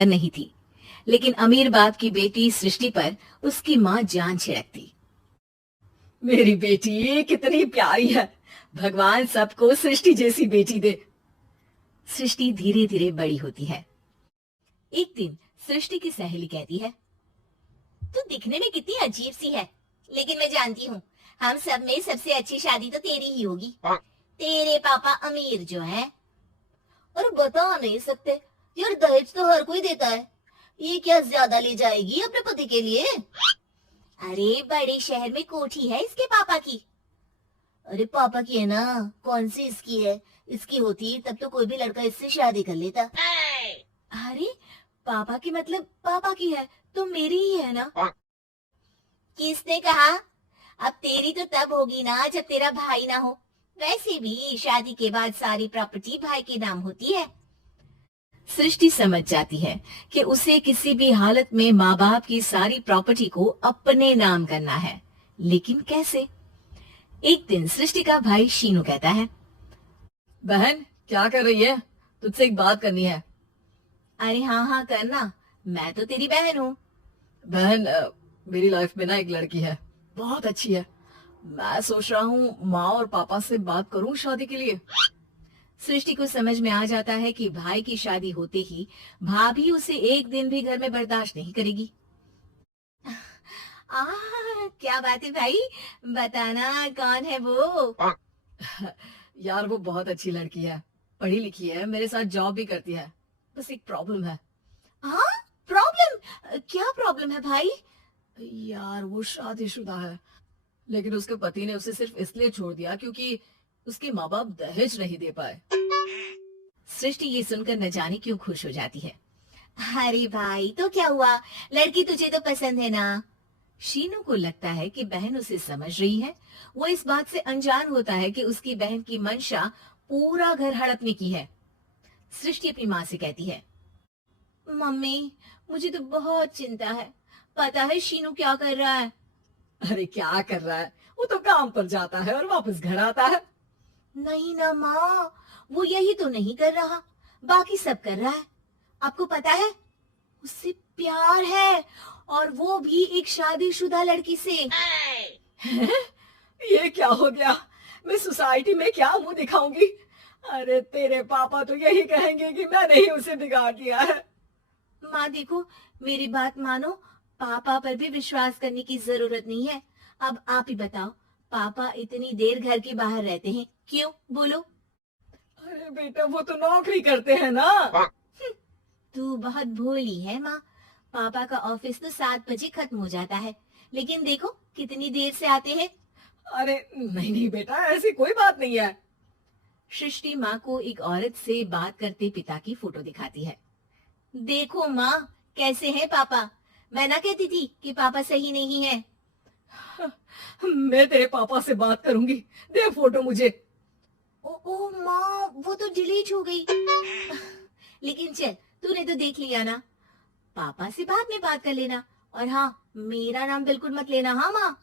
नहीं थी, लेकिन अमीर बाप की बेटी सृष्टि पर उसकी माँ जान छिड़कती। मेरी बेटी कितनी प्यारी है, भगवान सबको सृष्टि जैसी बेटी दे। सृष्टि धीरे धीरे बड़ी होती है। एक दिन सृष्टि की सहेली कहती है, तू दिखने में कितनी अजीब सी है, लेकिन मैं जानती हूँ हम सब में सबसे अच्छी शादी तो तेरी ही होगी। तेरे पापा अमीर जो है। और बता नहीं सकते यार, दहेज तो हर कोई देता है, ये क्या ज्यादा ले जाएगी अपने पति के लिए? अरे बड़े शहर में कोठी है इसके पापा की। अरे पापा की है ना, कौन सी इसकी है? इसकी होती तब तो कोई भी लड़का इससे शादी कर लेता। अरे पापा की मतलब पापा की है तो मेरी ही है ना? किसने कहा? अब तेरी तो तब होगी ना जब तेरा भाई ना हो। वैसे भी शादी के बाद सारी प्रॉपर्टी भाई के नाम होती है। सृष्टि समझ जाती है कि उसे किसी भी हालत में माँ बाप की सारी प्रॉपर्टी को अपने नाम करना है, लेकिन कैसे? एक दिन सृष्टि का भाई शीनू कहता है, बहन क्या कर रही है? तुझसे एक बात करनी है। अरे हाँ हाँ करना, मैं तो तेरी बहन हूँ। बहन मेरी लाइफ में ना एक लड़की है, बहुत अच्छी है। मैं सोच रहा हूँ माँ और पापा से बात करूँ शादी के लिए। सृष्टि को समझ में आ जाता है कि भाई की शादी होते ही भाभी उसे एक दिन भी घर में बर्दाश्त नहीं करेगी। आ, क्या बात है भाई, बताना कौन है वो? यार वो बहुत अच्छी लड़की है, पढ़ी लिखी है, मेरे साथ जॉब भी करती है। बस एक प्रॉब्लम है। हाँ प्रॉब्लम? क्या प्रॉब्लम है भाई? यार वो शादीशुदा है, लेकिन उसके पति ने उसे सिर्फ इसलिए छोड़ दिया क्योंकि उसके माँ बाप दहेज नहीं दे पाए। सृष्टि ये सुनकर न जाने क्यों खुश हो जाती है। अरे भाई तो क्या हुआ, लड़की तुझे तो पसंद है ना? शीनू को लगता है कि बहन उसे समझ रही है। वो इस बात से अनजान होता है कि उसकी बहन की मंशा पूरा घर हड़पने की है। सृष्टि अपनी माँ से कहती है, मम्मी मुझे तो बहुत चिंता है, पता है शीनू क्या कर रहा है? अरे क्या कर रहा है, वो तो काम पर जाता है और वापस घर आता है। नहीं ना माँ, वो यही तो नहीं कर रहा, बाकी सब कर रहा है। आपको पता है उससे प्यार है, और वो भी एक शादीशुदा लड़की से। ये क्या हो गया, मैं सोसाइटी में क्या मुंह दिखाऊंगी? अरे तेरे पापा तो यही कहेंगे कि मैंने ही उसे बिगाड़ दिया है। माँ देखो, मेरी बात मानो, पापा पर भी विश्वास करने की जरूरत नहीं है। अब आप ही बताओ, पापा इतनी देर घर के बाहर रहते हैं क्यों, बोलो? अरे बेटा वो तो नौकरी करते हैं ना। तू बहुत भोली है माँ, पापा का ऑफिस तो 7 बजे खत्म हो जाता है, लेकिन देखो कितनी देर से आते हैं। अरे नहीं नहीं बेटा, ऐसी कोई बात नहीं है। सृष्टि माँ को एक औरत से बात करते पिता की फोटो दिखाती है। देखो माँ कैसे हैं पापा, मैं ना कहती थी कि पापा सही नहीं है। मैं तेरे पापा से बात करूंगी, दे फोटो मुझे। ओ माँ वो तो डिलीट हो गई। लेकिन चल तूने तो देख लिया ना, पापा से बाद में बात कर लेना, और हाँ मेरा नाम बिल्कुल मत लेना। हाँ माँ।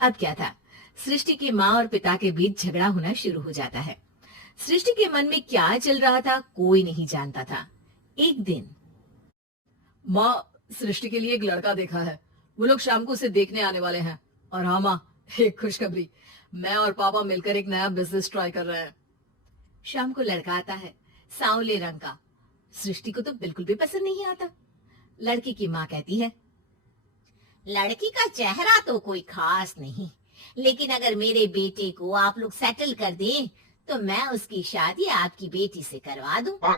अब क्या था, सृष्टि की माँ और पिता के बीच झगड़ा होना शुरू हो जाता है। सृष्टि के मन में क्या चल रहा था कोई नहीं जानता था। एक दिन, माँ सृष्टि के लिए एक लड़का देखा है, वो लोग शाम को उसे देखने आने वाले हैं। और हाँ माँ, एक खुशखबरी, मैं और पापा मिलकर एक नया बिजनेस ट्राई कर रहे हैं। शाम को लड़का आता है, सांवले रंग का। सृष्टि को तो बिल्कुल भी पसंद नहीं आता। लड़की की माँ कहती है, लड़की का चेहरा तो कोई खास नहीं, लेकिन अगर मेरे बेटे को आप लोग सेटल कर दें तो मैं उसकी शादी आपकी बेटी से करवा दूं।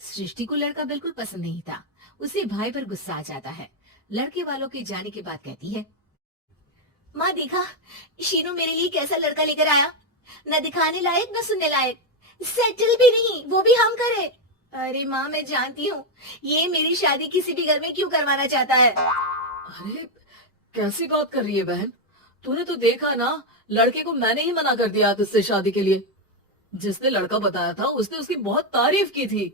सृष्टि को लड़का बिल्कुल पसंद नहीं था, उसे भाई पर गुस्सा आ जाता है। लड़के वालों के जाने के बाद कहती है, माँ देखा शीनू मेरे लिए कैसा लड़का लेकर आया, न दिखाने लायक न सुनने लायक, सेटल भी नहीं, वो भी हम करे। अरे माँ मैं जानती हूँ ये मेरी शादी किसी भी घर में क्यों करवाना चाहता है। अरे कैसी बात कर रही है बहन, तूने तो देखा ना, लड़के को मैंने ही मना कर दिया तुझसे शादी के लिए। जिसने लड़का बताया था उसने उसकी बहुत तारीफ की थी।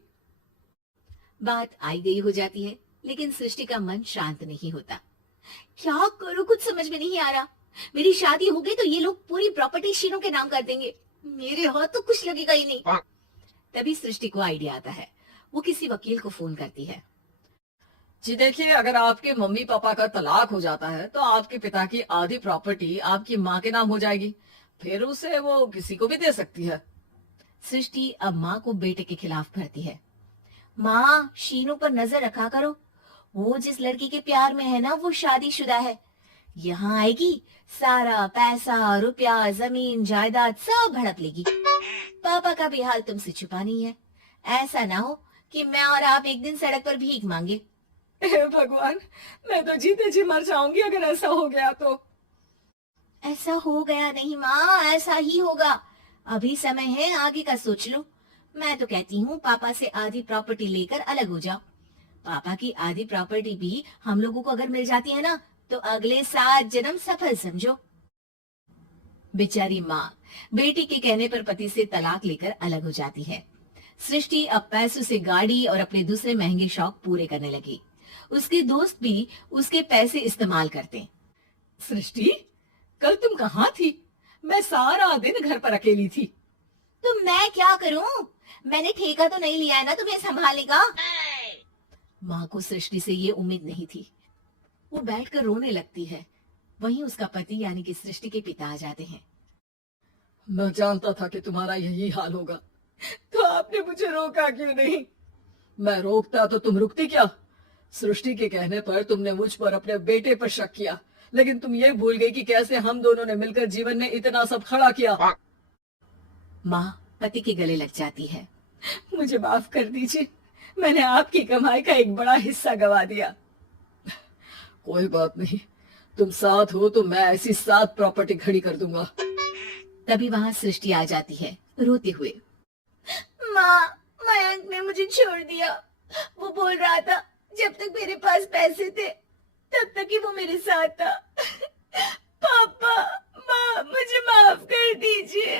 बात आई गई हो जाती है, लेकिन सृष्टि का मन शांत नहीं होता। क्या करूं कुछ समझ में नहीं आ रहा, मेरी शादी हो गई तो ये लोग पूरी प्रॉपर्टी शीनू के नाम कर देंगे, मेरे हाथ तो कुछ लगेगा ही नहीं। तभी सृष्टि को आइडिया आता है। वो किसी वकील को फोन करती है। जी देखिए, अगर आपके मम्मी पापा का तलाक हो जाता है तो आपके पिता की आधी प्रॉपर्टी आपकी माँ के नाम हो जाएगी। फिर उसे वो किसी को भी दे सकती है। सृष्टि अब माँ को बेटे के खिलाफ भरती है। माँ, शीनू पर नजर रखा करो। वो जिस लड़की के प्यार में है ना, वो शादीशुदा है। यहाँ आएगी, सारा पैसा, रुपया, जमीन, जायदाद सब हड़प लेगी। पापा का भी हाल तुमसे छुपा नहीं है। ऐसा ना हो कि मैं और आप एक दिन सड़क पर भीख मांगे। हे भगवान, मैं तो जीते जी मर जाऊंगी अगर ऐसा हो गया तो। ऐसा हो गया नहीं माँ, ऐसा ही होगा। अभी समय है, आगे का सोच लो। मैं तो कहती हूँ पापा से आधी प्रॉपर्टी लेकर अलग हो जाओ। पापा की आधी प्रॉपर्टी भी हम लोगों को अगर मिल जाती है ना, तो अगले 7 जन्म सफल समझो। बेचारी माँ बेटी के कहने पर पति से तलाक लेकर अलग हो जाती है। सृष्टि अब पैसों से गाड़ी और अपने दूसरे महंगे शौक पूरे करने लगी। उसके दोस्त भी उसके पैसे इस्तेमाल करते। सृष्टि, कल तुम कहाँ थी? मैं सारा दिन घर पर अकेली थी। तो मैं क्या करूं? मैंने ठेका तो नहीं लिया है ना तुम्हें संभालने का। माँ को सृष्टि से ये उम्मीद नहीं थी। वो बैठकर रोने लगती है। वहीं उसका पति यानी कि सृष्टि के पिता आ जाते हैं। मैं जानता था कि तुम्हारा यही हाल होगा, तो आपने मुझे रोका क्यों नहीं? मैं रोकता तो तुम रुकती क्या? सृष्टि के कहने पर तुमने मुझ पर अपने बेटे पर शक किया, लेकिन तुम ये भूल गई कि कैसे हम दोनों ने मिलकर जीवन में इतना सब खड़ा किया। माँ पति के गले लग जाती है। मुझे माफ कर दीजिए, मैंने आपकी कमाई का एक बड़ा हिस्सा गवा दिया। कोई बात नहीं, तुम साथ हो तो मैं ऐसी 7 प्रॉपर्टी खड़ी कर दूंगा। तभी वहां सृष्टि आ जाती है रोते हुए। माँ, मयंक ने मुझे छोड़ दिया। वो बोल रहा था जब तक मेरे पास पैसे थे तब तक ही वो मेरे साथ था। पापा, माँ, मुझे माफ कर दीजिए।